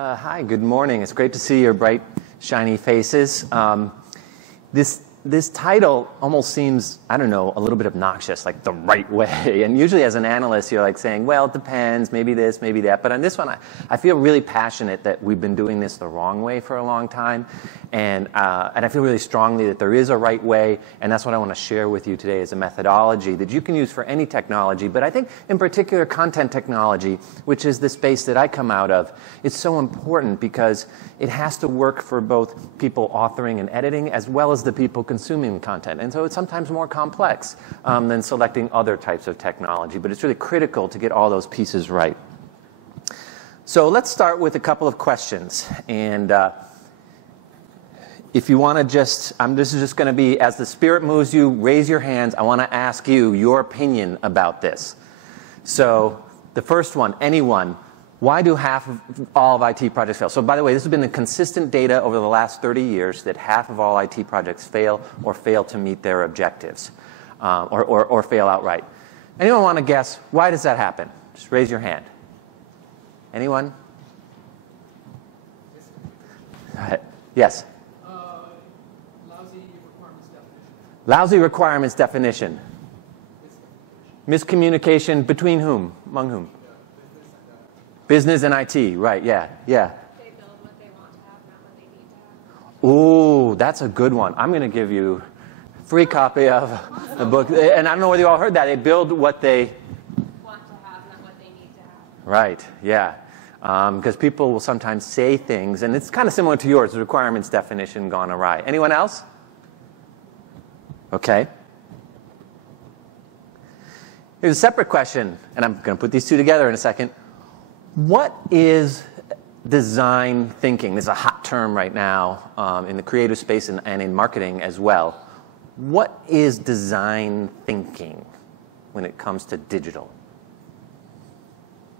Hi, good morning. It's great to see your bright, shiny faces. This title almost seems, I don't know, a little bit obnoxious, like the right way. And usually as an analyst, you're like saying, well, it depends, maybe this, maybe that. But on this one, I feel really passionate that we've been doing this the wrong way for a long time. And I feel really strongly that there is a right way. And that's what I want to share with you today as a methodology that you can use for any technology. But I think in particular content technology, which is the space that I come out of, is so important because it has to work for both people authoring and editing as well as the people consuming content. And so it's sometimes more complex than selecting other types of technology. But it's really critical to get all those pieces right. So let's start with a couple of questions. And if you want to just, this is just going to be, as the Spirit moves you, raise your hands. I want to ask you your opinion about this. So the first one, anyone. Why do half of all of IT projects fail? So by the way, this has been the consistent data over the last 30 years that half of all IT projects fail or fail to meet their objectives or fail outright. Anyone want to guess why does that happen? Just raise your hand. Anyone? Yes? Lousy requirements definition. Lousy requirements definition. Miscommunication between whom? Among whom? Business and IT, right, yeah. They build what they want to have, not what they need to have. Ooh, that's a good one. I'm going to give you a free copy of the book. And I don't know whether you all heard that. They build what they Want to have, not what they need to have. Right, yeah. Because people will sometimes say things, and it's kind of similar to yours, the requirements definition gone awry. Anyone else? Okay. Here's a separate question, and I'm going to put these two together in a second. What is design thinking? This is a hot term right now in the creative space and in marketing as well. What is design thinking when it comes to digital?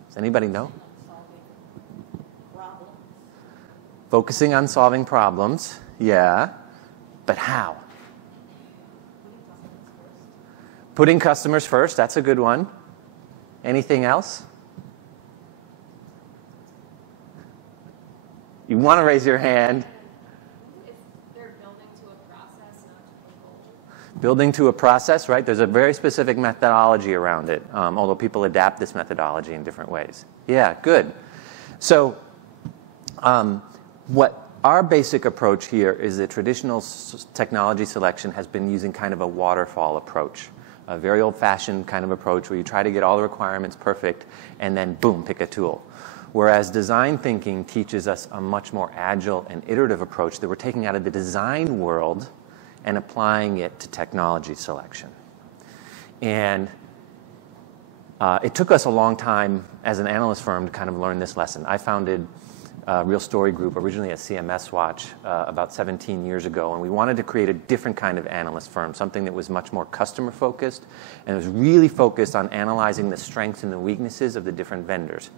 Does anybody know? Solving problems. Focusing on solving problems, yeah. But how? Putting customers first, that's a good one. Anything else? You want to raise your hand. They're building to a process, not to a goal. Building to a process, right? There's a very specific methodology around it, although people adapt this methodology in different ways. Yeah, good. So what our basic approach here is that traditional technology selection has been using kind of a waterfall approach, a very old-fashioned kind of approach where you try to get all the requirements perfect and then, boom, pick a tool. Whereas design thinking teaches us a much more agile and iterative approach that we're taking out of the design world and applying it to technology selection. And it took us a long time as an analyst firm to kind of learn this lesson. I founded Real Story Group, originally at CMS Watch, about 17 years ago, and we wanted to create a different kind of analyst firm, something that was much more customer-focused, and it was really focused on analyzing the strengths and the weaknesses of the different vendors.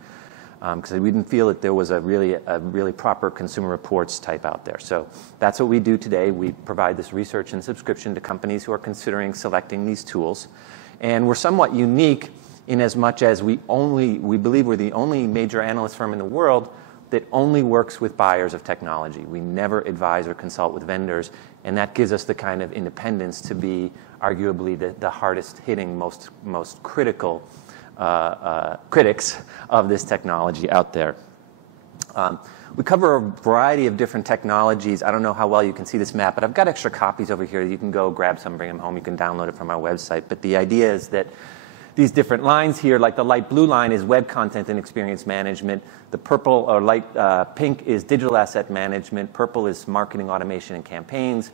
Because we didn't feel that there was a really proper consumer reports type out there. So that's what we do today. We provide this research and subscription to companies who are considering selecting these tools. And we're somewhat unique in as much as we believe we're the only major analyst firm in the world that only works with buyers of technology. We never advise or consult with vendors, and that gives us the kind of independence to be arguably the hardest hitting, most critical critics of this technology out there. We cover a variety of different technologies. I don't know how well you can see this map, but I've got extra copies over here. You can go grab some, bring them home. You can download it from our website. But the idea is that these different lines here, like the light blue line is web content and experience management. The purple or light pink is digital asset management. Purple is marketing automation and campaigns.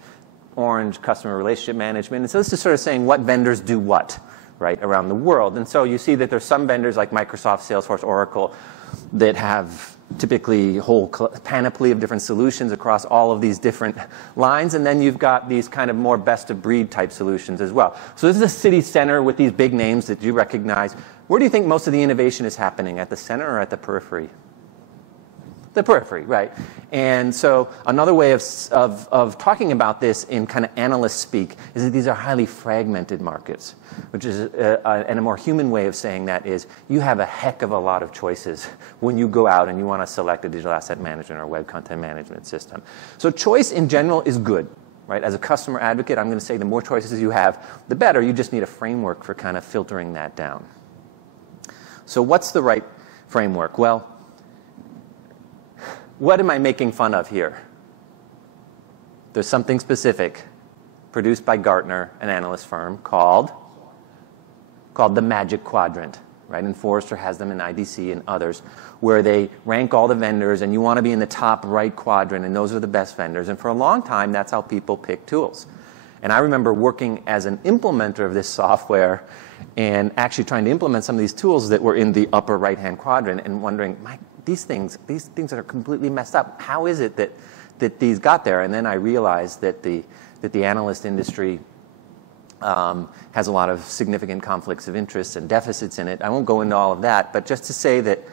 Orange, customer relationship management. And so this is sort of saying what vendors do what, right, around the world. And so you see that there's some vendors like Microsoft, Salesforce, Oracle that have typically a whole panoply of different solutions across all of these different lines. And then you've got these kind of more best-of-breed type solutions as well. So this is a city center with these big names that you recognize. Where do you think most of the innovation is happening, at the center or at the periphery? The periphery, right. And so another way of talking about this in kind of analyst speak is that these are highly fragmented markets, which is, and a more human way of saying that is you have a heck of a lot of choices when you go out and you want to select a digital asset management or web content management system. So choice in general is good, right? As a customer advocate, I'm going to say the more choices you have, the better. You just need a framework for kind of filtering that down. So what's the right framework? Well, what am I making fun of here? There's something specific produced by Gartner, an analyst firm, called the Magic Quadrant, right? And Forrester has them in IDC and others, where they rank all the vendors, and you want to be in the top right quadrant, and those are the best vendors. And for a long time, that's how people pick tools. And I remember working as an implementer of this software and actually trying to implement some of these tools that were in the upper right-hand quadrant and wondering, these things are completely messed up. How is it that these got there? And then I realized that the analyst industry has a lot of significant conflicts of interest and deficits in it. I won't go into all of that, but just to say that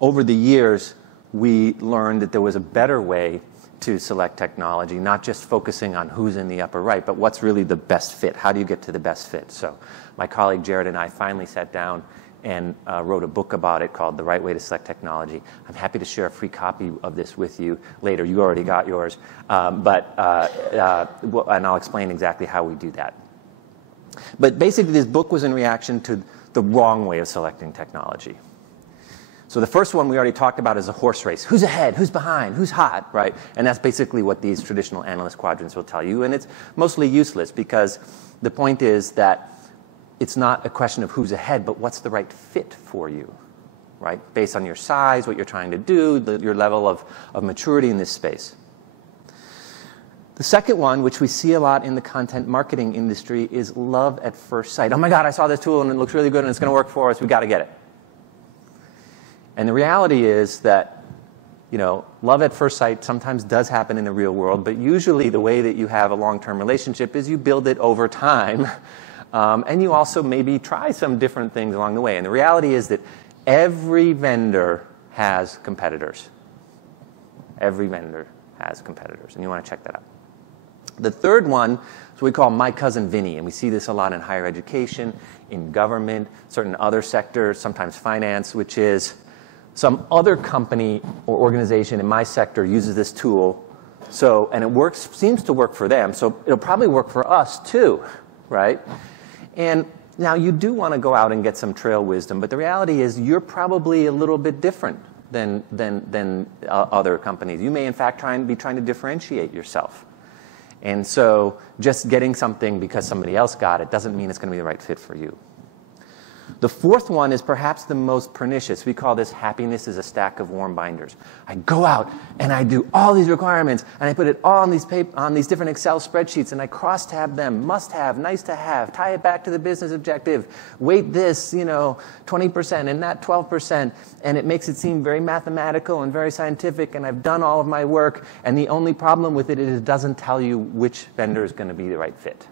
over the years, we learned that there was a better way to select technology, not just focusing on who's in the upper right, but what's really the best fit. How do you get to the best fit? So my colleague Jared and I finally sat down and wrote a book about it called The Right Way to Select Technology. I'm happy to share a free copy of this with you later. You already got yours. And I'll explain exactly how we do that. But basically, this book was in reaction to the wrong way of selecting technology. So the first one we already talked about is a horse race. Who's ahead? Who's behind? Who's hot? Right? And that's basically what these traditional analyst quadrants will tell you. And it's mostly useless because the point is that it's not a question of who's ahead, but what's the right fit for you, right? Based on your size, what you're trying to do, your level of maturity in this space. The second one, which we see a lot in the content marketing industry, is love at first sight. Oh my God, I saw this tool and it looks really good and it's going to work for us. We got to get it. And the reality is that, love at first sight sometimes does happen in the real world, but usually the way that you have a long-term relationship is you build it over time. And you also maybe try some different things along the way. And the reality is that every vendor has competitors. Every vendor has competitors. And you want to check that out. The third one is what we call My Cousin Vinny. And we see this a lot in higher education, in government, certain other sectors, sometimes finance, which is some other company or organization in my sector uses this tool. And it seems to work for them. So it'll probably work for us too, right? And now you do want to go out and get some trail wisdom, but the reality is you're probably a little bit different than other companies. You may, in fact, be trying to differentiate yourself. And so just getting something because somebody else got it doesn't mean it's going to be the right fit for you. The fourth one is perhaps the most pernicious. We call this happiness is a stack of warm binders. I go out and I do all these requirements and I put it all on these different Excel spreadsheets and I cross-tab them, must have, nice to have, tie it back to the business objective, weight this, 20% and that 12%, and it makes it seem very mathematical and very scientific and I've done all of my work and the only problem with it is it doesn't tell you which vendor is going to be the right fit.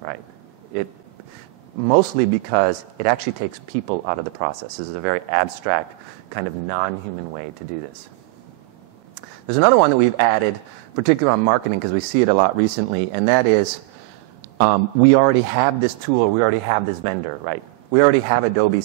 Right? Mostly because it actually takes people out of the process. This is a very abstract, kind of non-human way to do this. There's another one that we've added, particularly on marketing, because we see it a lot recently, and that is we already have this tool, we already have this vendor, right? We already have Adobe,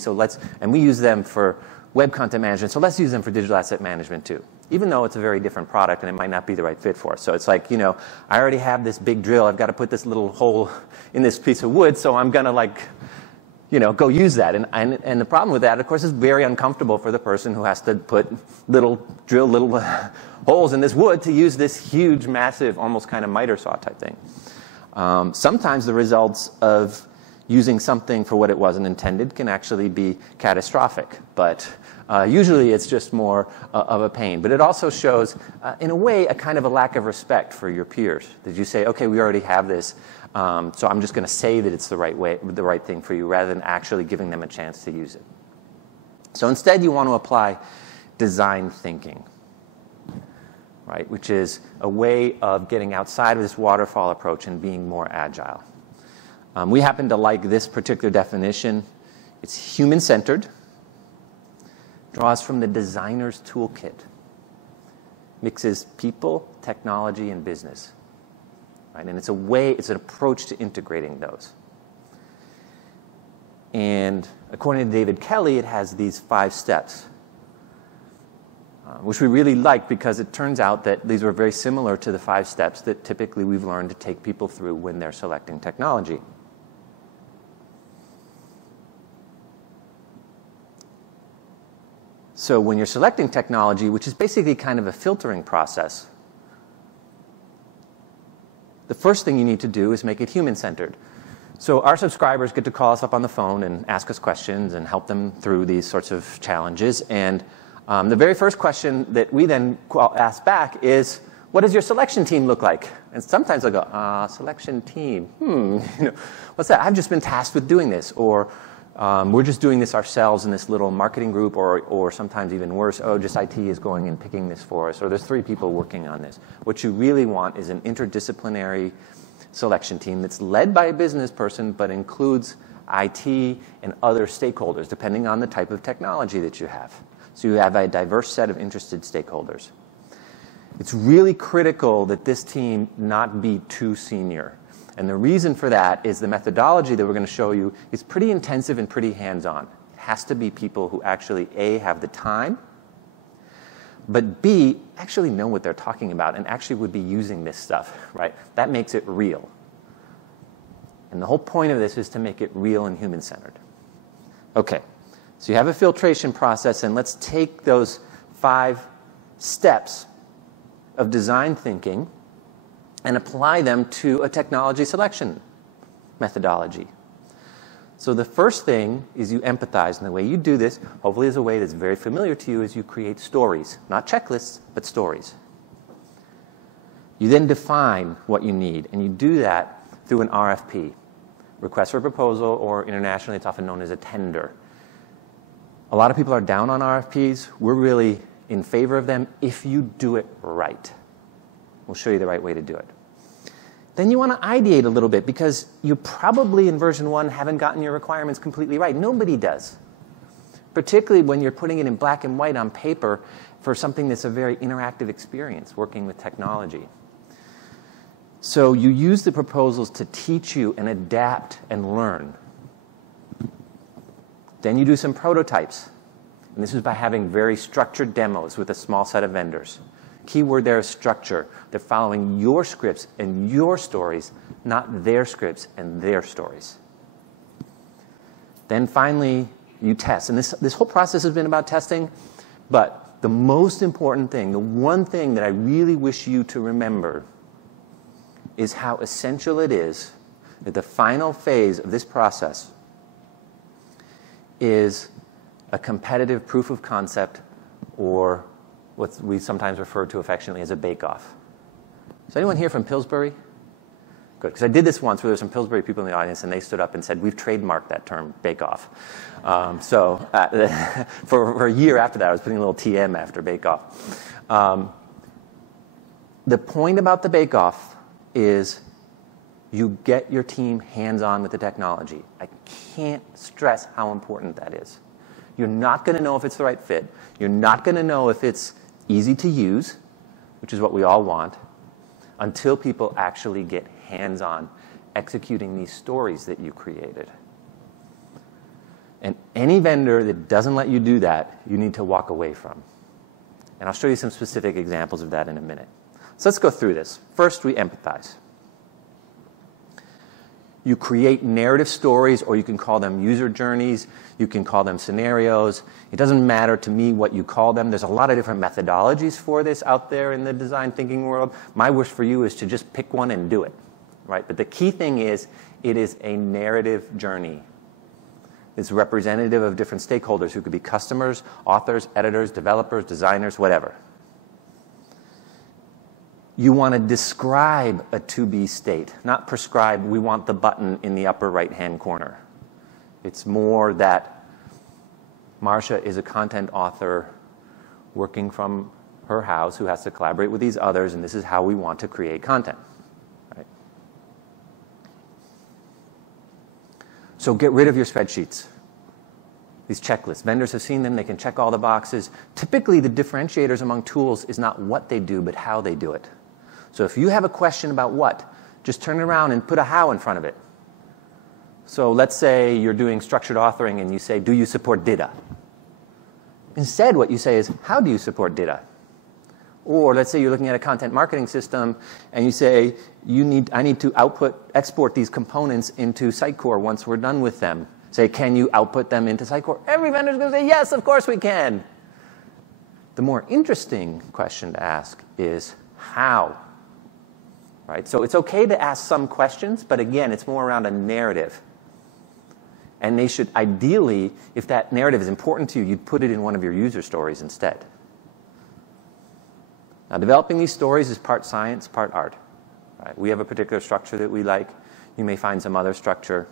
and we use them for web content management, so let's use them for digital asset management too, even though it's a very different product and it might not be the right fit for us. So it's like, I already have this big drill. I've got to put this little hole in this piece of wood, so I'm going to go use that. And the problem with that, of course, is very uncomfortable for the person who has to drill little holes in this wood to use this huge, massive, almost kind of miter saw type thing. Sometimes the results of using something for what it wasn't intended can actually be catastrophic. But usually it's just more of a pain. But it also shows, in a way, a kind of a lack of respect for your peers. That you say, okay, we already have this, so I'm just going to say that it's the right thing for you, rather than actually giving them a chance to use it. So instead, you want to apply design thinking, right? Which is a way of getting outside of this waterfall approach and being more agile. We happen to like this particular definition. It's human-centered, draws from the designer's toolkit, mixes people, technology, and business. Right? And it's an approach to integrating those. And according to David Kelly, it has these 5 steps, which we really like because it turns out that these are very similar to the 5 steps that typically we've learned to take people through when they're selecting technology. So when you're selecting technology, which is basically kind of a filtering process, the first thing you need to do is make it human-centered. So our subscribers get to call us up on the phone and ask us questions and help them through these sorts of challenges. And the very first question that we then ask back is, what does your selection team look like? And sometimes they'll go, selection team, what's that? I've just been tasked with doing this. Or we're just doing this ourselves in this little marketing group, or sometimes even worse, just IT is going and picking this for us, or there's 3 people working on this. What you really want is an interdisciplinary selection team that's led by a business person but includes IT and other stakeholders, depending on the type of technology that you have. So you have a diverse set of interested stakeholders. It's really critical that this team not be too senior. And the reason for that is the methodology that we're going to show you is pretty intensive and pretty hands-on. It has to be people who actually, A, have the time, but B, actually know what they're talking about and actually would be using this stuff, right? That makes it real. And the whole point of this is to make it real and human-centered. Okay, so you have a filtration process, and let's take those 5 steps of design thinking and apply them to a technology selection methodology. So the first thing is you empathize, and the way you do this, hopefully is a way that's very familiar to you, is you create stories. Not checklists, but stories. You then define what you need, and you do that through an RFP, request for proposal, or internationally it's often known as a tender. A lot of people are down on RFPs. We're really in favor of them if you do it right. We'll show you the right way to do it. Then you want to ideate a little bit because you probably in version 1 haven't gotten your requirements completely right. Nobody does. Particularly when you're putting it in black and white on paper for something that's a very interactive experience, working with technology. So you use the proposals to teach you and adapt and learn. Then you do some prototypes. And this is by having very structured demos with a small set of vendors. Keyword there is structure. They're following your scripts and your stories, not their scripts and their stories. Then finally, you test. And this whole process has been about testing, but the most important thing, the one thing that I really wish you to remember is how essential it is that the final phase of this process is a competitive proof of concept, or what we sometimes refer to affectionately as a bake-off. Is anyone here from Pillsbury? Good, because I did this once where there were some Pillsbury people in the audience, and they stood up and said, we've trademarked that term, bake-off. For a year after that, I was putting a little TM after bake-off. The point about the bake-off is you get your team hands-on with the technology. I can't stress how important that is. You're not going to know if it's the right fit. You're not going to know if it's easy to use, which is what we all want, until people actually get hands-on executing these stories that you created. And any vendor that doesn't let you do that, you need to walk away from. And I'll show you some specific examples of that in a minute. So let's go through this. First, we empathize. You create narrative stories, or you can call them user journeys. You can call them scenarios. It doesn't matter to me what you call them. There's a lot of different methodologies for this out there in the design thinking world. My wish for you is to just pick one and do it, right? But the key thing is, it is a narrative journey. It's representative of different stakeholders who could be customers, authors, editors, developers, designers, whatever. You want to describe a to-be state, not prescribe, we want the button in the upper right-hand corner. It's more that Marcia is a content author working from her house who has to collaborate with these others, and this is how we want to create content. Right? So get rid of your spreadsheets. these checklists. Vendors have seen them. They can check all the boxes. Typically, the differentiators among tools is not what they do, but how they do it. So if you have a question about what, just turn it around and put a how in front of it. So let's say you're doing structured authoring and you say, do you support DITA? Instead, what you say is, how do you support DITA? Or let's say you're looking at a content marketing system and you say, I need to export these components into Sitecore once we're done with them. Say, can you output them into Sitecore? Every vendor's going to say, yes, of course we can. The more interesting question to ask is, how? Right? So it's okay to ask some questions, but again, it's more around a narrative. And they should ideally, if that narrative is important to you, you'd put it in one of your user stories instead. Now, developing these stories is part science, part art. Right? We have a particular structure that we like. You may find some other structure.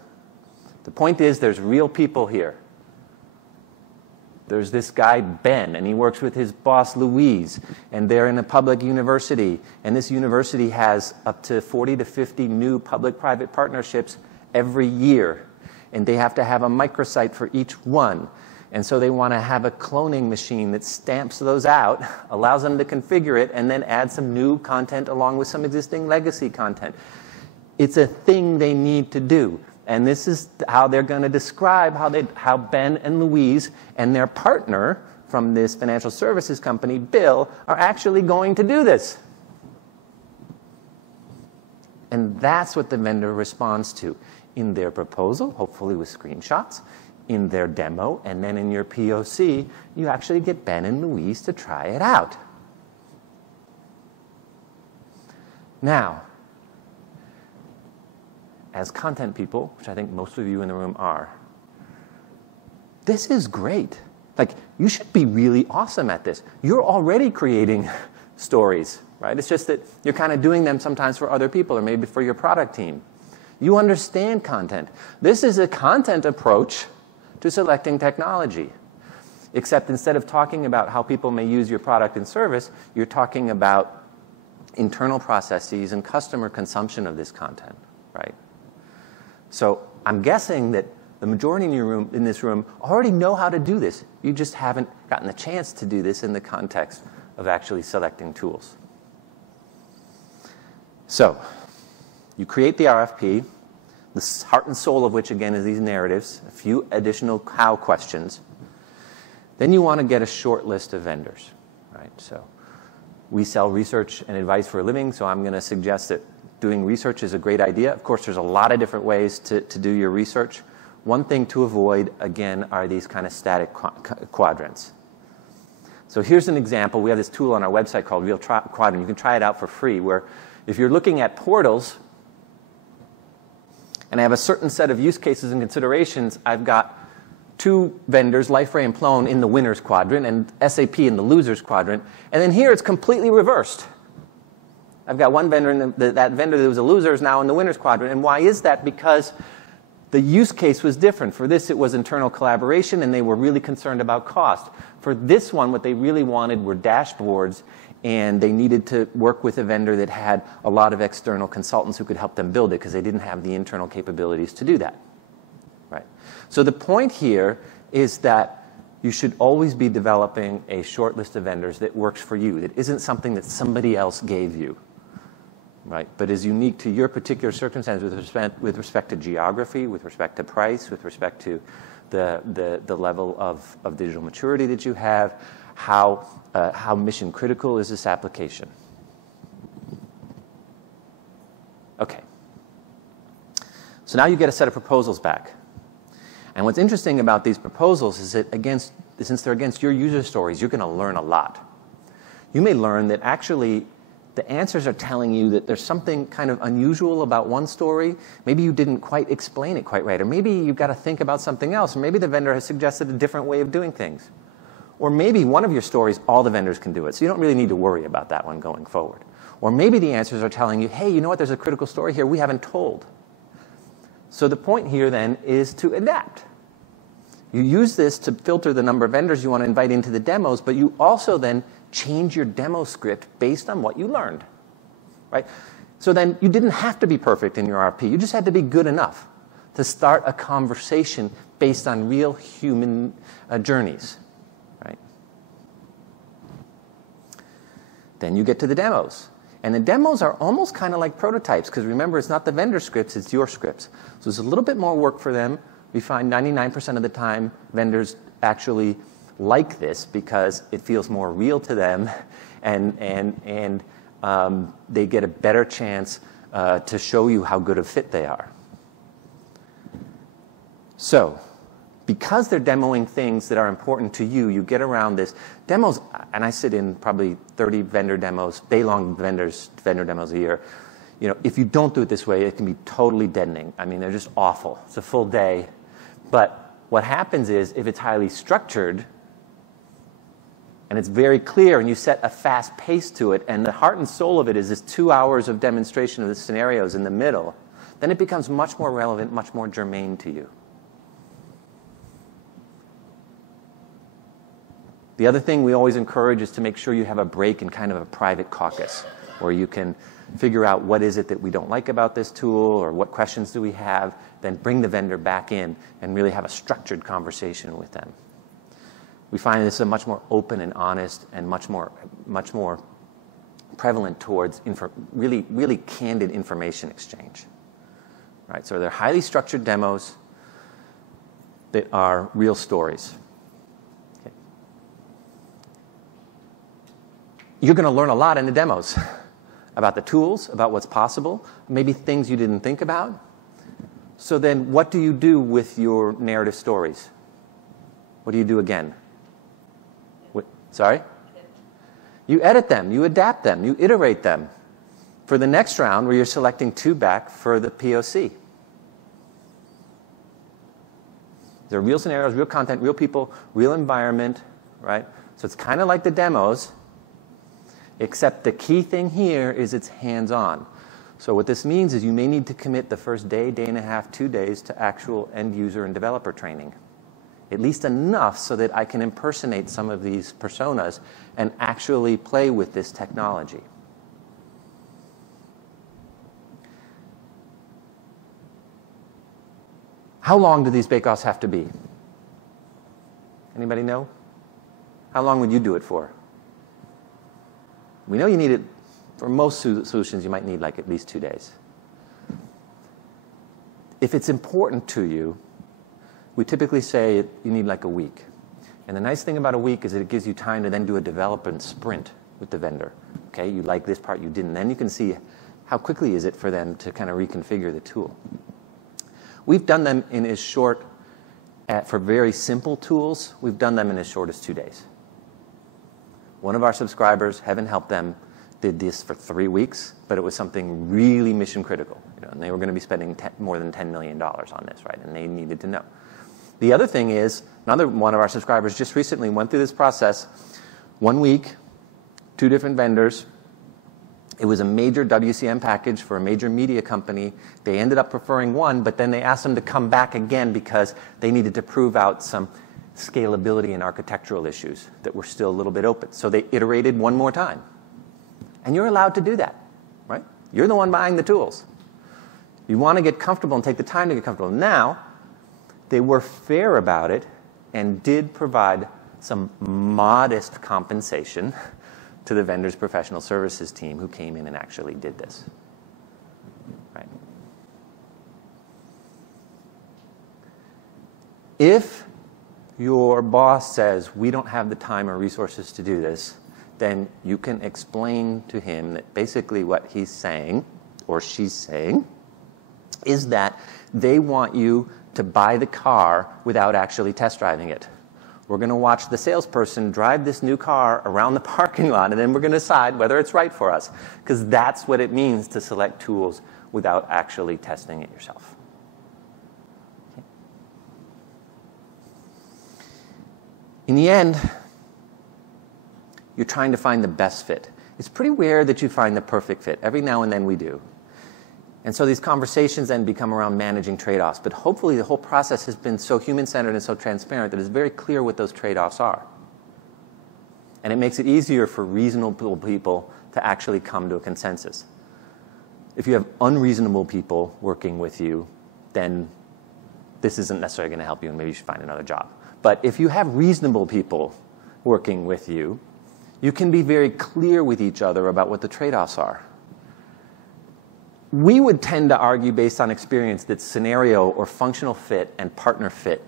The point is, there's real people here. There's this guy, Ben, and he works with his boss, Louise, and they're in a public university, and this university has up to 40 to 50 new public-private partnerships every year, and they have to have a microsite for each one. And so they want to have a cloning machine that stamps those out, allows them to configure it, and then add some new content along with some existing legacy content. It's a thing they need to do. And this is how they're going to describe how Ben and Louise and their partner from this financial services company, Bill, are actually going to do this. And that's what the vendor responds to in their proposal, hopefully with screenshots, in their demo, and then in your POC, you actually get Ben and Louise to try it out. Now, as content people, which I think most of you in the room are, this is great. Like, you should be really awesome at this. You're already creating stories, right? It's just that you're kind of doing them sometimes for other people or maybe for your product team. You understand content. This is a content approach to selecting technology. Except instead of talking about how people may use your product and service, you're talking about internal processes and customer consumption of this content, right? So I'm guessing that the majority in this room already know how to do this. You just haven't gotten the chance to do this in the context of actually selecting tools. So you create the RFP, the heart and soul of which, again, is these narratives, a few additional how questions. Then you want to get a short list of vendors, right? So we sell research and advice for a living, so I'm going to suggest that doing research is a great idea. Of course, there's a lot of different ways to do your research. One thing to avoid, again, are these kind of static quadrants. So here's an example. We have this tool on our website called Real Quadrant. You can try it out for free, where if you're looking at portals, and I have a certain set of use cases and considerations, I've got two vendors, LifeRay and Plone, in the winners quadrant, and SAP in the losers quadrant. And then here it's completely reversed. I've got one vendor, and that vendor that was a loser is now in the winners quadrant. And why is that? Because the use case was different. For this, it was internal collaboration, and they were really concerned about cost. For this one, what they really wanted were dashboards, and they needed to work with a vendor that had a lot of external consultants who could help them build it because they didn't have the internal capabilities to do that. Right? So the point here is that you should always be developing a short list of vendors that works for you, that isn't something that somebody else gave you, right? But is unique to your particular circumstance with respect to geography, with respect to price, with respect to the level of digital maturity that you have, how mission critical is this application. Okay. So now you get a set of proposals back. And what's interesting about these proposals is that since they're against your user stories, you're going to learn a lot. You may learn that actually the answers are telling you that there's something kind of unusual about one story. Maybe you didn't quite explain it quite right. Or maybe you've got to think about something else. Or maybe the vendor has suggested a different way of doing things. Or maybe one of your stories, all the vendors can do it. So you don't really need to worry about that one going forward. Or maybe the answers are telling you, hey, you know what, there's a critical story here we haven't told. So the point here then is to adapt. You use this to filter the number of vendors you want to invite into the demos, but you also then change your demo script based on what you learned. Right? So then you didn't have to be perfect in your RFP. You just had to be good enough to start a conversation based on real human journeys, right? Then you get to the demos. And the demos are almost kind of like prototypes, because remember, it's not the vendor scripts, it's your scripts. So it's a little bit more work for them. We find 99% of the time vendors actually like this because it feels more real to them, and they get a better chance to show you how good a fit they are. So, because they're demoing things that are important to you, you get around this. Demos, and I sit in probably 30 vendor demos, day-long vendor demos a year. You know, if you don't do it this way, it can be totally deadening. I mean, they're just awful. It's a full day. But what happens is, if it's highly structured, and it's very clear, and you set a fast pace to it, and the heart and soul of it is this 2 hours of demonstration of the scenarios in the middle, then it becomes much more relevant, much more germane to you. The other thing we always encourage is to make sure you have a break in kind of a private caucus, where you can figure out what is it that we don't like about this tool, or what questions do we have, then bring the vendor back in and really have a structured conversation with them. We find this is a much more open and honest and much more prevalent towards really, really candid information exchange. Right? So they're highly structured demos that are real stories. Okay. You're going to learn a lot in the demos about the tools, about what's possible, maybe things you didn't think about. So then what do you do with your narrative stories? What do you do again? Sorry? You edit them, you adapt them, you iterate them for the next round where you're selecting 2 back for the POC. There are real scenarios, real content, real people, real environment, right? So it's kind of like the demos, except the key thing here is it's hands-on. So what this means is you may need to commit the first day, day and a half, 2 days to actual end user and developer training. At least enough so that I can impersonate some of these personas and actually play with this technology. How long do these bake-offs have to be? Anybody know? How long would you do it for? We know you need it, for most solutions, you might need like at least 2 days. If it's important to you, we typically say you need like a week. And the nice thing about a week is that it gives you time to then do a development sprint with the vendor. Okay, you like this part, you didn't. Then you can see how quickly is it for them to kind of reconfigure the tool. We've done them in as short, for very simple tools, we've done them in as short as 2 days. One of our subscribers, heaven help them, did this for 3 weeks, but it was something really mission critical. You know, and they were going to be spending more than $10 million on this, right? And they needed to know. The other thing is, another one of our subscribers just recently went through this process. 1 week, 2 different vendors. It was a major WCM package for a major media company. They ended up preferring one, but then they asked them to come back again because they needed to prove out some scalability and architectural issues that were still a little bit open. So they iterated one more time. And you're allowed to do that, right? You're the one buying the tools. You want to get comfortable and take the time to get comfortable. Now, they were fair about it and did provide some modest compensation to the vendor's professional services team who came in and actually did this. Right? If your boss says, we don't have the time or resources to do this, then you can explain to him that basically what he's saying, or she's saying, is that they want you to buy the car without actually test driving it. We're going to watch the salesperson drive this new car around the parking lot, and then we're going to decide whether it's right for us, because that's what it means to select tools without actually testing it yourself. Okay. In the end, you're trying to find the best fit. It's pretty rare that you find the perfect fit. Every now and then we do. And so these conversations then become around managing trade-offs. But hopefully the whole process has been so human-centered and so transparent that it's very clear what those trade-offs are. And it makes it easier for reasonable people to actually come to a consensus. If you have unreasonable people working with you, then this isn't necessarily going to help you and maybe you should find another job. But if you have reasonable people working with you, you can be very clear with each other about what the trade-offs are. We would tend to argue based on experience that scenario or functional fit and partner fit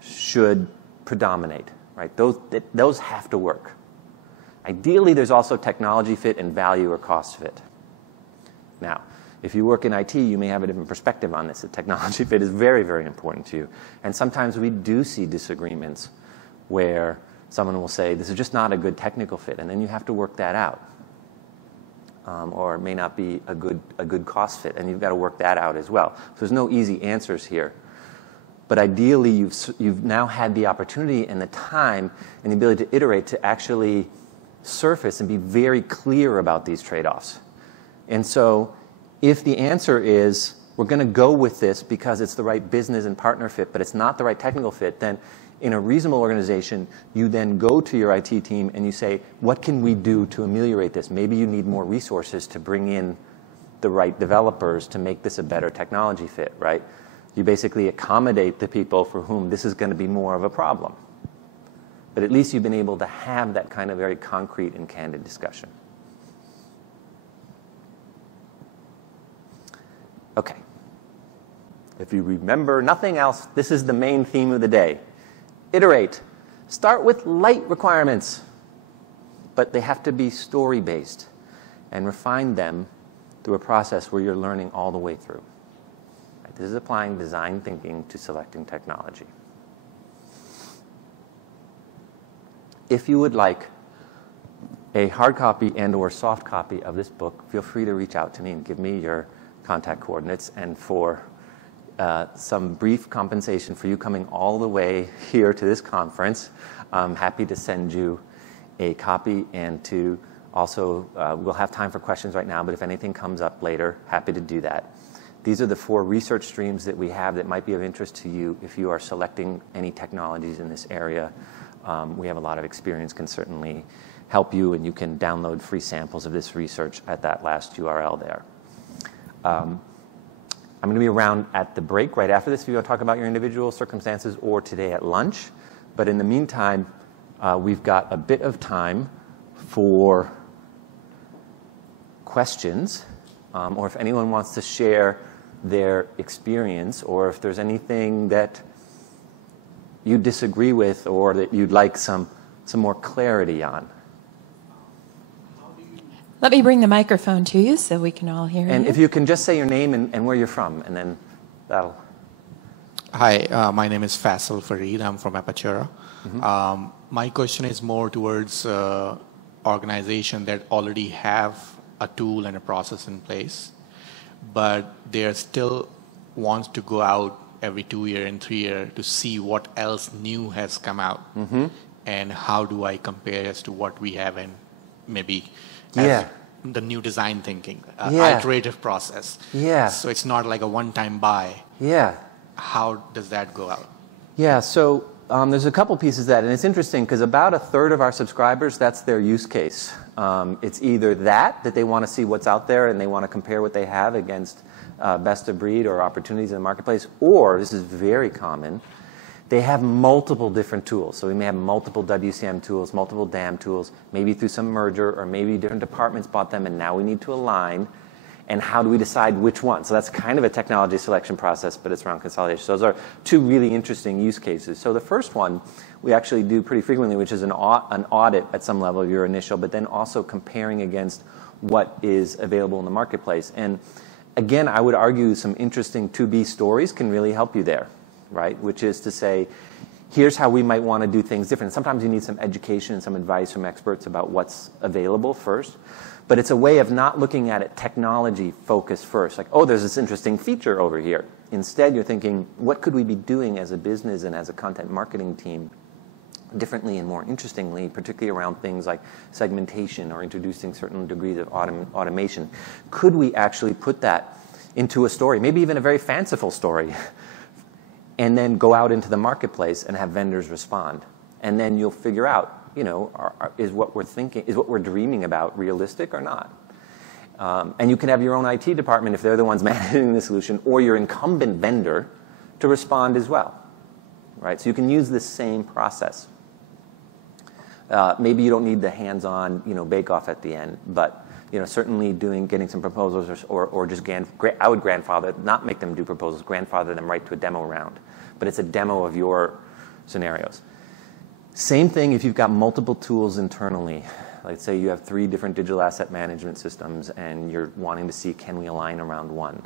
should predominate, right? Those have to work. Ideally, there's also technology fit and value or cost fit. Now, if you work in IT, you may have a different perspective on this. The technology fit is very, very important to you. And sometimes we do see disagreements where someone will say, this is just not a good technical fit, and then you have to work that out. Or it may not be a good cost fit, and you've got to work that out as well. So there's no easy answers here. But ideally, you've now had the opportunity and the time and the ability to iterate to actually surface and be very clear about these trade-offs. And so if the answer is, we're going to go with this because it's the right business and partner fit, but it's not the right technical fit, then in a reasonable organization, you then go to your IT team and you say, what can we do to ameliorate this? Maybe you need more resources to bring in the right developers to make this a better technology fit, right? You basically accommodate the people for whom this is going to be more of a problem. But at least you've been able to have that kind of very concrete and candid discussion. Okay. If you remember nothing else, this is the main theme of the day. Iterate. Start with light requirements, but they have to be story-based, and refine them through a process where you're learning all the way through. Right? This is applying design thinking to selecting technology. If you would like a hard copy and or soft copy of this book, feel free to reach out to me and give me your contact coordinates, and for some brief compensation for you coming all the way here to this conference, I'm happy to send you a copy, and to also, we'll have time for questions right now, but if anything comes up later, happy to do that. These are the 4 research streams that we have that might be of interest to you if you are selecting any technologies in this area. We have a lot of experience, can certainly help you, and you can download free samples of this research at that last URL there. I'm going to be around at the break right after this if you want to talk about your individual circumstances, or today at lunch. But in the meantime, we've got a bit of time for questions, or if anyone wants to share their experience, or if there's anything that you disagree with or that you'd like some more clarity on. Let me bring the microphone to you so we can all hear you. And if you can just say your name and where you're from, and then that'll... Hi, my name is Faisal Fareed. I'm from Apertura. Mm-hmm. My question is more towards organization that already have a tool and a process in place, but they still wants to go out every 2 year and 3 year to see what else new has come out. Mm-hmm. And how do I compare as to what we have, and maybe the new design thinking, iterative process. Yeah. So it's not like a one-time buy. Yeah. How does that go out? Yeah, so there's a couple pieces of that, and it's interesting because about 1/3 of our subscribers, that's their use case. It's either that they want to see what's out there and they want to compare what they have against best of breed or opportunities in the marketplace, or, this is very common, they have multiple different tools. So we may have multiple WCM tools, multiple DAM tools, maybe through some merger, or maybe different departments bought them and now we need to align. And how do we decide which one? So that's kind of a technology selection process, but it's around consolidation. So those are 2 really interesting use cases. So the first one we actually do pretty frequently, which is an audit at some level of your initial, but then also comparing against what is available in the marketplace. And again, I would argue some interesting to-be stories can really help you there. Right? Which is to say, here's how we might want to do things different. Sometimes you need some education, some advice from experts about what's available first. But it's a way of not looking at it technology focused first. Like, oh, there's this interesting feature over here. Instead, you're thinking, what could we be doing as a business and as a content marketing team differently and more interestingly, particularly around things like segmentation or introducing certain degrees of automation? Could we actually put that into a story, maybe even a very fanciful story, and then go out into the marketplace and have vendors respond? And then you'll figure out, is what we're thinking, is what we're dreaming about realistic or not? And you can have your own IT department if they're the ones managing the solution, or your incumbent vendor to respond as well. Right? So you can use the same process. Maybe you don't need the hands-on, bake-off at the end, but certainly getting some proposals, or just I would grandfather, not make them do proposals, grandfather them right to a demo round. But it's a demo of your scenarios. Same thing if you've got multiple tools internally. Let's say you have 3 different digital asset management systems, and you're wanting to see, can we align around one?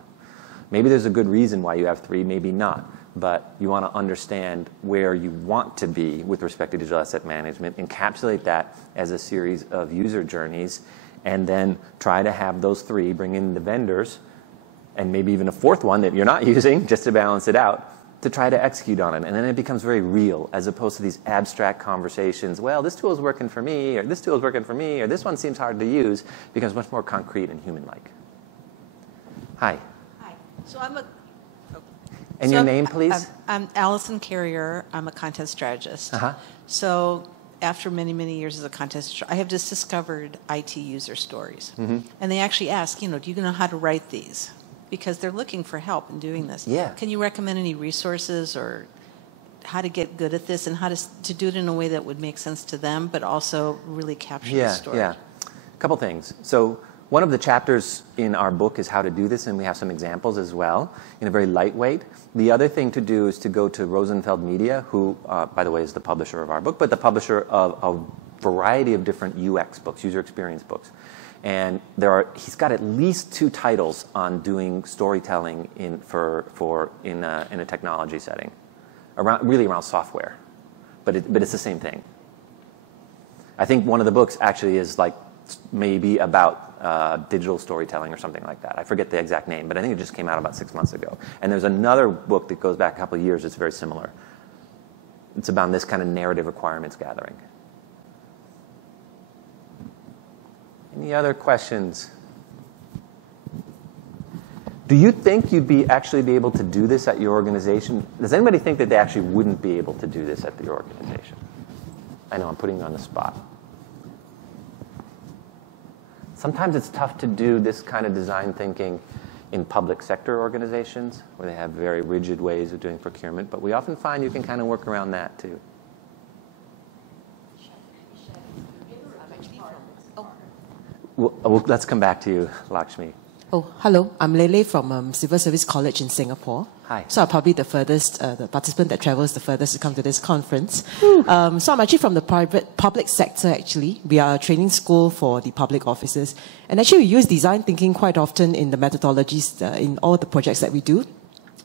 Maybe there's a good reason why you have 3, maybe not. But you want to understand where you want to be with respect to digital asset management, encapsulate that as a series of user journeys, and then try to have those 3, bring in the vendors, and maybe even a 4th one that you're not using, just to balance it out, to try to execute on it. And then it becomes very real, as opposed to these abstract conversations. Well, this tool is working for me, or this tool is working for me, or this one seems hard to use. It becomes much more concrete and human-like. Hi. Hi. So I'm a... And your name, please? I'm Allison Carrier. I'm a content strategist. So after many, many years as a content strategist, I have just discovered IT user stories. And they actually ask, do you know how to write these? Because they're looking for help in doing this. Yeah. Can you recommend any resources or how to get good at this and how to do it in a way that would make sense to them, but also really capture the story? Yeah. A couple things. So one of the chapters in our book is how to do this, and we have some examples as well in a very lightweight. The other thing to do is to go to Rosenfeld Media, who, by the way, is the publisher of our book, but the publisher of a variety of different UX books, user experience books. And he's got at least 2 titles on doing storytelling in a technology setting, around software, but it's the same thing. I think one of the books actually is maybe about digital storytelling or something like that. I forget the exact name, but I think it just came out about 6 months ago. And there's another book that goes back a couple of years that's very similar. It's about this kind of narrative requirements gathering. Any other questions? Do you think you'd actually be able to do this at your organization? Does anybody think that they actually wouldn't be able to do this at your organization? I know I'm putting you on the spot. Sometimes it's tough to do this kind of design thinking in public sector organizations where they have very rigid ways of doing procurement, but we often find you can kind of work around that too. Well, let's come back to you, Lakshmi. Oh, hello. I'm Lele from Civil Service College in Singapore. Hi. So I'm probably the furthest, the participant that travels the furthest to come to this conference. So I'm actually from the public sector, actually. We are a training school for the public officers. And actually we use design thinking quite often in the methodologies, in all the projects that we do.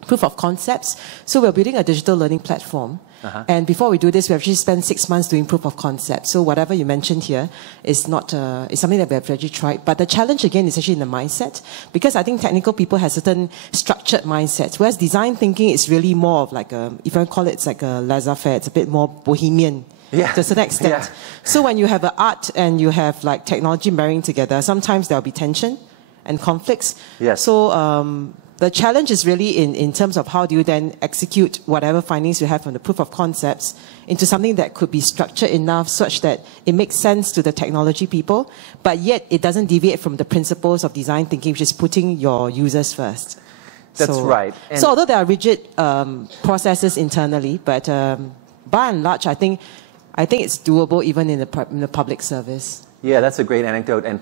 Proof of concepts. So we're building a digital learning platform. And before we do this, we actually spent 6 months doing proof of concept. So whatever you mentioned here is not is something that we have already tried. But the challenge again is actually in the mindset, because I think technical people have certain structured mindsets, whereas design thinking is really more of like a, if I call it, it's like a laissez-faire. It's a bit more bohemian. To a certain extent. So when you have an art and you have like technology marrying together, sometimes there'll be tension and conflicts. So the challenge is really in terms of how do you then execute whatever findings you have from the proof of concepts into something that could be structured enough such that it makes sense to the technology people, but yet it doesn't deviate from the principles of design thinking, which is putting your users first. That's right. And so although there are rigid processes internally, but by and large, I think it's doable even in the public service. Yeah, that's a great anecdote, and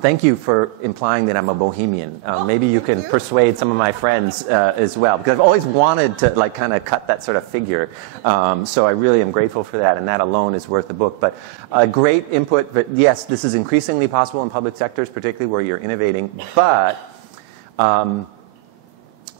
thank you for implying that I'm a bohemian. Maybe you can persuade some of my friends as well, because I've always wanted to kind of cut that sort of figure. So I really am grateful for that, and that alone is worth the book. But great input. But yes, this is increasingly possible in public sectors, particularly where you're innovating. But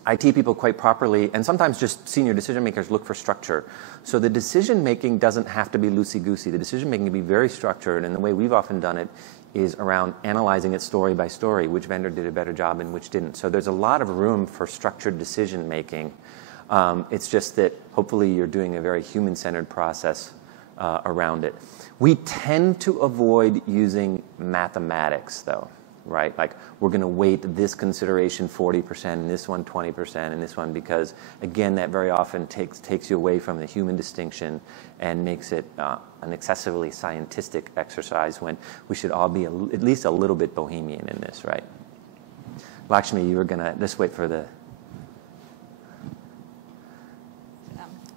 IT people quite properly, and sometimes just senior decision makers, look for structure. So the decision making doesn't have to be loosey-goosey. The decision making can be very structured, and the way we've often done it is around analyzing it story by story, which vendor did a better job and which didn't. So there's a lot of room for structured decision making. It's just that hopefully you're doing a very human-centered process around it. We tend to avoid using mathematics, though. right? Like, we're going to weight this consideration 40% and this one 20% and this one, because, again, that very often takes you away from the human distinction and makes it an excessively scientific exercise, when we should all be at least a little bit bohemian in this, right? Lakshmi, you were going to just wait for the...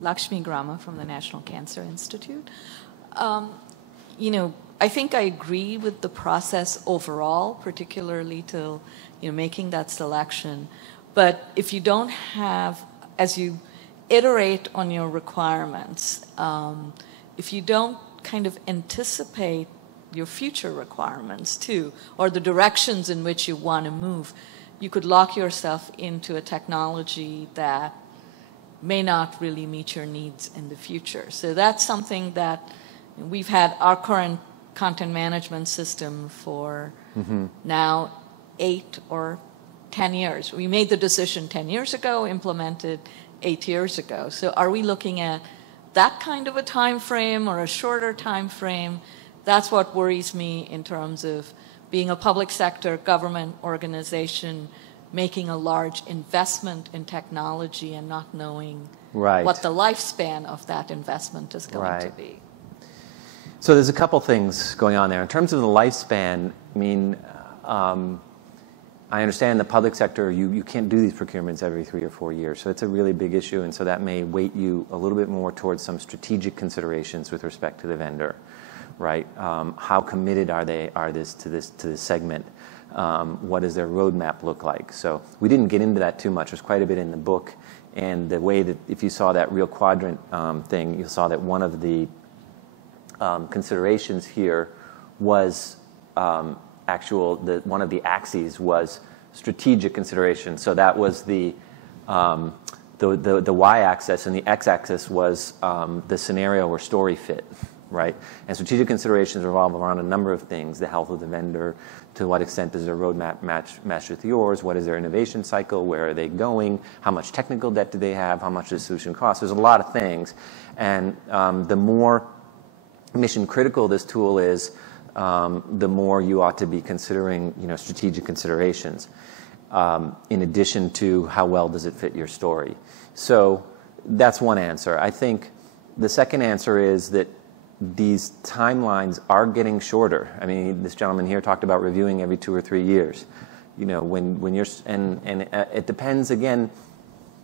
Lakshmi Grama from the National Cancer Institute. I think I agree with the process overall, particularly to making that selection. But if you don't have, as you iterate on your requirements, if you don't kind of anticipate your future requirements too, or the directions in which you want to move, you could lock yourself into a technology that may not really meet your needs in the future. So that's something that we've had our current content management system for now 8 or 10 years. We made the decision 10 years ago, implemented 8 years ago. So are we looking at that kind of a time frame or a shorter time frame? That's what worries me in terms of being a public sector government organization, making a large investment in technology and not knowing what the lifespan of that investment is going to be. So there's a couple things going on there. In terms of the lifespan, I mean, I understand the public sector, you can't do these procurements every 3 or 4 years. So it's a really big issue, and so that may weight you a little bit more towards some strategic considerations with respect to the vendor, right? How committed are they to this segment? What does their roadmap look like? So we didn't get into that too much. There's quite a bit in the book, and the way that, if you saw that real quadrant thing, you saw that one of the considerations here was one of the axes was strategic consideration. So that was the y-axis, and the x-axis was the scenario or story fit, right? And strategic considerations revolve around a number of things: the health of the vendor, to what extent does their roadmap match with yours, what is their innovation cycle, where are they going, how much technical debt do they have, how much does the solution cost? There's a lot of things, and the more mission critical this tool is, the more you ought to be considering, strategic considerations, in addition to how well does it fit your story. So that's one answer. I think the second answer is that these timelines are getting shorter. I mean, this gentleman here talked about reviewing every 2 or 3 years. When you're, and it depends, again,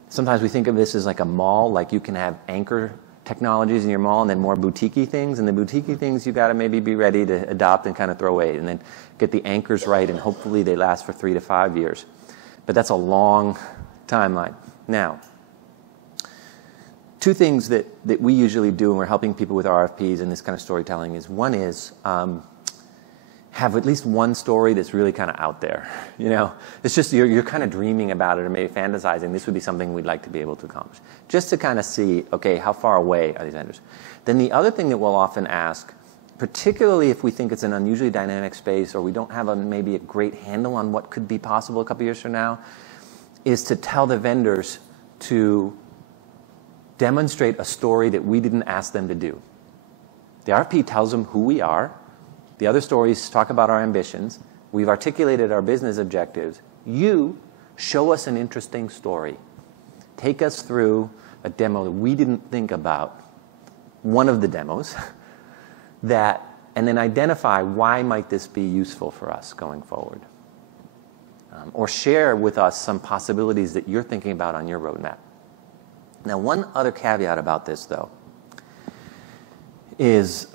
sometimes we think of this as like a mall, like you can have anchor technologies in your mall and then more boutique-y things, and the boutique-y things you got to maybe be ready to adopt and kind of throw away, and then get the anchors right, and hopefully they last for 3 to 5 years. But that's a long timeline. Now, 2 things that we usually do when we're helping people with RFPs and this kind of storytelling is, one is have at least one story that's really kind of out there. It's just you're kind of dreaming about it, or maybe fantasizing this would be something we'd like to be able to accomplish, just to kind of see, okay, how far away are these vendors? Then the other thing that we'll often ask, particularly if we think it's an unusually dynamic space, or we don't have maybe a great handle on what could be possible a couple years from now, is to tell the vendors to demonstrate a story that we didn't ask them to do. The RFP tells them who we are. The other stories talk about our ambitions. We've articulated our business objectives. You show us an interesting story. Take us through a demo that we didn't think about, one of the demos, and then identify why might this be useful for us going forward. Or share with us some possibilities that you're thinking about on your roadmap. Now, one other caveat about this, though, is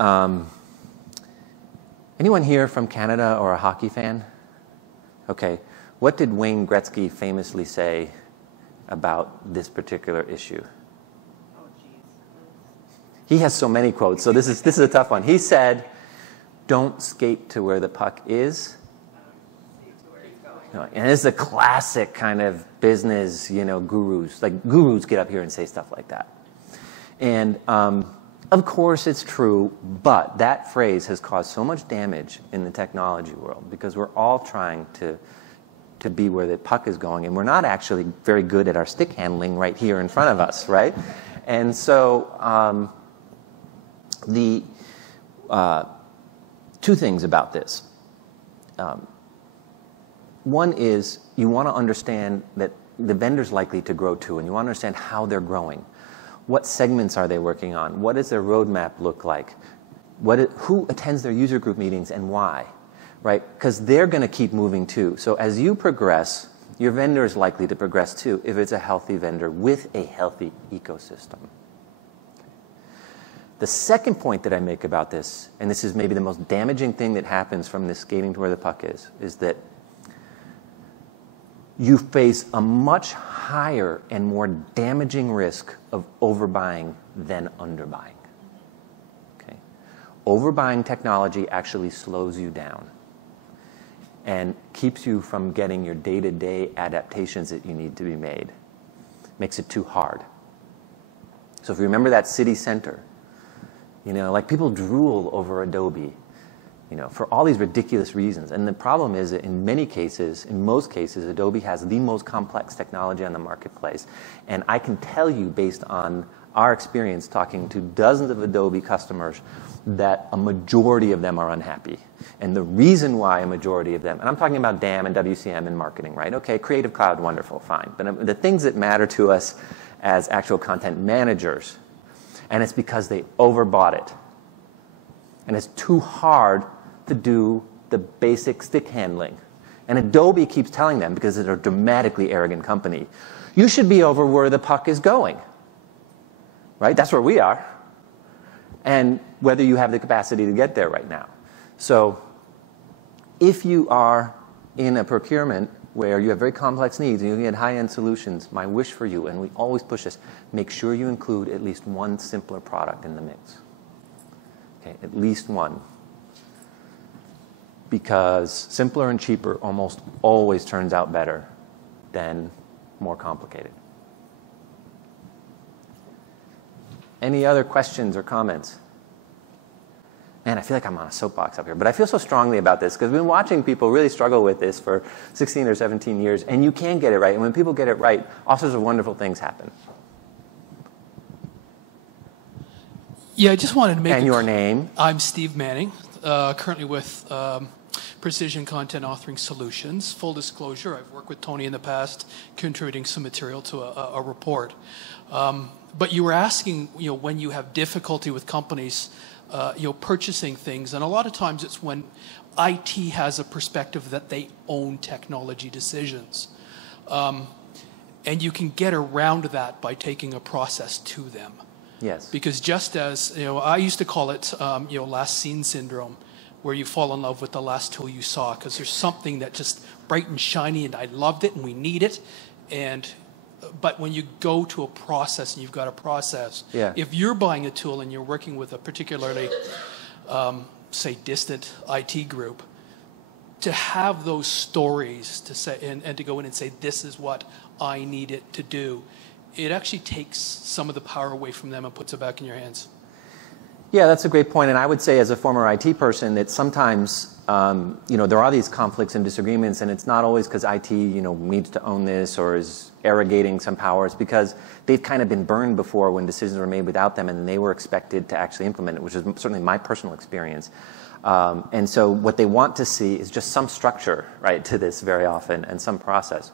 anyone here from Canada or a hockey fan? Okay. What did Wayne Gretzky famously say about this particular issue? Oh, geez. He has so many quotes, so this is a tough one. He said, "Don't skate to where the puck is." And it's a classic kind of business, gurus. Like, gurus get up here and say stuff like that. And of course it's true, but that phrase has caused so much damage in the technology world, because we're all trying to be where the puck is going, and we're not actually very good at our stick handling right here in front of us, right? And so the 2 things about this. One is you want to understand that the vendor's likely to grow too, and you want to understand how they're growing. What segments are they working on? What does their roadmap look like? Who attends their user group meetings and why? Right? Because they're going to keep moving too. So as you progress, your vendor is likely to progress too if it's a healthy vendor with a healthy ecosystem. The second point that I make about this, and this is maybe the most damaging thing that happens from this skating to where the puck is that you face a much higher and more damaging risk of overbuying than underbuying. Okay? Overbuying technology actually slows you down and keeps you from getting your day-to-day adaptations that you need to be made. Makes it too hard. So if you remember that city center, like people drool over Adobe, for all these ridiculous reasons. And the problem is that in most cases, Adobe has the most complex technology on the marketplace. And I can tell you, based on our experience talking to dozens of Adobe customers, that a majority of them are unhappy. And the reason why a majority of them, and I'm talking about DAM and WCM and marketing, right? Okay, Creative Cloud, wonderful, fine. But the things that matter to us as actual content managers, and it's because they overbought it. And it's too hard to do the basic stick handling. And Adobe keeps telling them, because they're a dramatically arrogant company, you should be over where the puck is going. Right? That's where we are. And whether you have the capacity to get there right now. So if you are in a procurement where you have very complex needs and you get high-end solutions, my wish for you, and we always push this, make sure you include at least one simpler product in the mix. Okay, at least one. Because simpler and cheaper almost always turns out better than more complicated. Any other questions or comments? Man, I feel like I'm on a soapbox up here, but I feel so strongly about this because we've been watching people really struggle with this for 16 or 17 years, and you can get it right. And when people get it right, all sorts of wonderful things happen. Yeah, I just wanted to make... And your name? I'm Steve Manning, currently with Precision Content Authoring Solutions. Full disclosure, I've worked with Tony in the past, contributing some material to a report. But you were asking, when you have difficulty with companies, purchasing things, and a lot of times it's when IT has a perspective that they own technology decisions. And you can get around that by taking a process to them. Yes. Because just as, I used to call it, last seen syndrome, where you fall in love with the last tool you saw, because there's something that just bright and shiny, and I loved it, and we need it, but when you go to a process and you've got a process, if you're buying a tool and you're working with a particularly, say, distant IT group, to have those stories to say and to go in and say, this is what I need it to do, it actually takes some of the power away from them and puts it back in your hands. Yeah, that's a great point. And I would say as a former IT person that sometimes, there are these conflicts and disagreements, and it's not always because IT, needs to own this or is arrogating some powers, because they've kind of been burned before when decisions were made without them and they were expected to actually implement it, which is certainly my personal experience. And so what they want to see is just some structure, right, to this very often, and some process.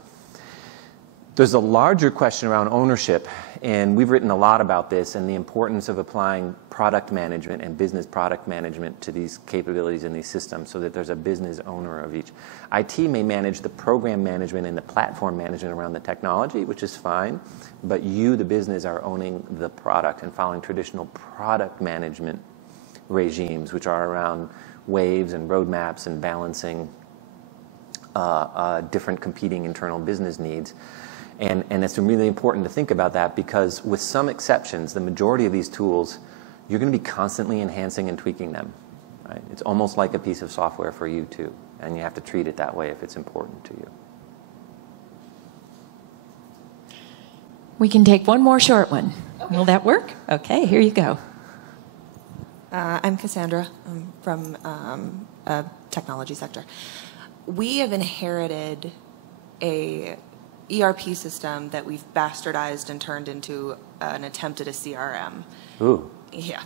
There's a larger question around ownership, and we've written a lot about this and the importance of applying product management and business product management to these capabilities in these systems so that there's a business owner of each. IT may manage the program management and the platform management around the technology, which is fine, but you, the business, are owning the product and following traditional product management regimes, which are around waves and roadmaps and balancing different competing internal business needs. And it's really important to think about that, because with some exceptions, the majority of these tools, you're going to be constantly enhancing and tweaking them. Right? It's almost like a piece of software for you too, and you have to treat it that way if it's important to you. We can take one more short one. Okay. Will that work? Okay, here you go. I'm Cassandra. I'm from a technology sector. We have inherited a ERP system that we've bastardized and turned into an attempt at a CRM. Ooh. Yeah.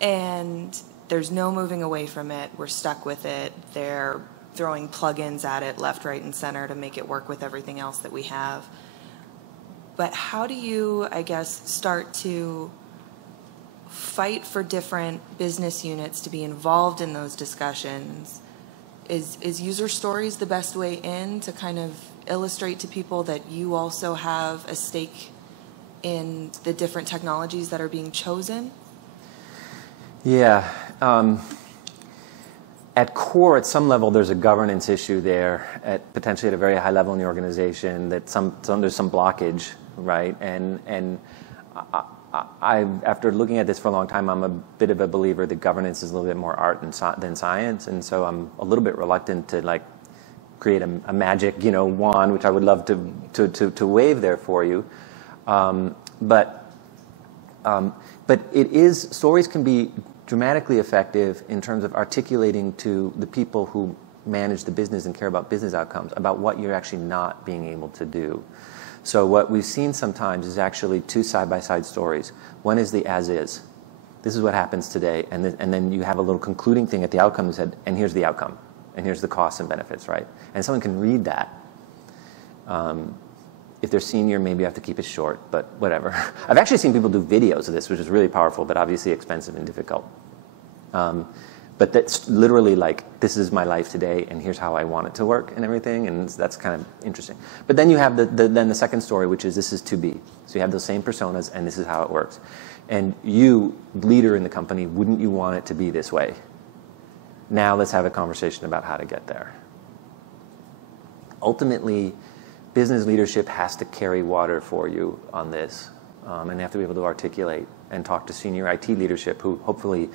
And there's no moving away from it. We're stuck with it. They're throwing plugins at it left, right, and center to make it work with everything else that we have. But how do you, I guess, start to fight for different business units to be involved in those discussions? Is user stories the best way in to kind of illustrate to people that you also have a stake in the different technologies that are being chosen? Yeah. At core, at some level, there's a governance issue there, potentially at a very high level in the organization, that there's some blockage, right? And after looking at this for a long time, I'm a bit of a believer that governance is a little bit more art than science, and so I'm a little bit reluctant to like create a magic, wand, which I would love to wave there for you. But stories can be dramatically effective in terms of articulating to the people who manage the business and care about business outcomes about what you're actually not being able to do. So what we've seen sometimes is actually two side-by-side stories. One is the as is. This is what happens today, and then you have a little concluding thing at the outcome that said, and here's the outcome, and here's the costs and benefits, right? And someone can read that. If they're senior, maybe you have to keep it short, but whatever. I've actually seen people do videos of this, which is really powerful, but obviously expensive and difficult. But that's literally like, this is my life today, and here's how I want it to work and everything, and that's kind of interesting. But then you have the second story, which is this is to be. So you have those same personas, and this is how it works. And you, leader in the company, wouldn't you want it to be this way? Now let's have a conversation about how to get there. Ultimately, business leadership has to carry water for you on this, and they have to be able to articulate and talk to senior IT leadership who hopefully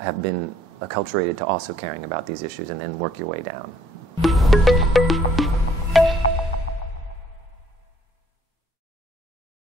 have been acculturated to also caring about these issues, and then work your way down.